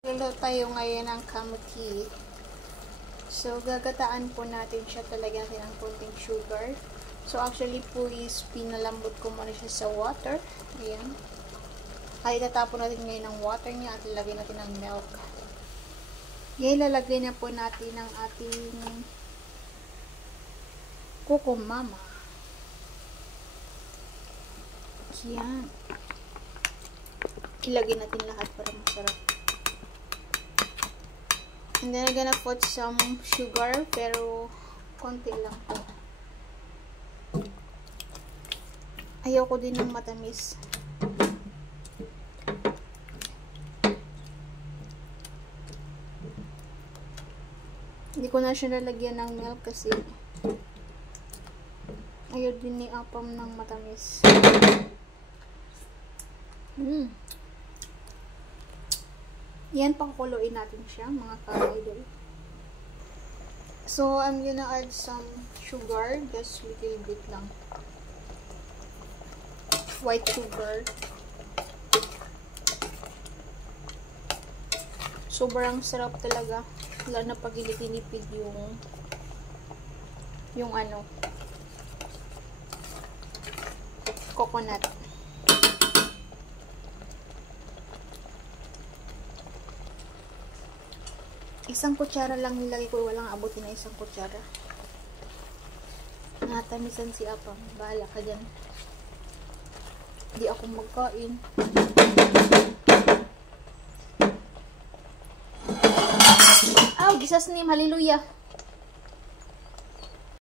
Lalo tayo ngayon ng kamuti. So, gagataan po natin siya, talaga natin ng konting sugar. So, actually po is pinalambot ko muna siya sa water. Ayan. Ay, itatapon natin ngayon ng water niya at lalagay natin ng milk. Ngayon, lalagay na po natin ang ating kukumama. Yan. Ilagay natin lahat para masarap. And then I'm gonna put some sugar, pero konti lang po. Ayoko din ng matamis. Hindi ko na siya lalagyan ng milk kasi ayaw din ni Apam ng matamis. Yan, pakukuluin natin siya, mga ka-idol. So, I'm gonna add some sugar, just little bit lang. White sugar. Sobrang sarap talaga. Lalo na pag inipinipid yung ano, coconut. Isang kutsara lang nilagay ko, walang abutin na isang kutsara. Natamisan si Apam. Bahala ka dyan. Hindi ako magkain. Oh, Jesus name, hallelujah.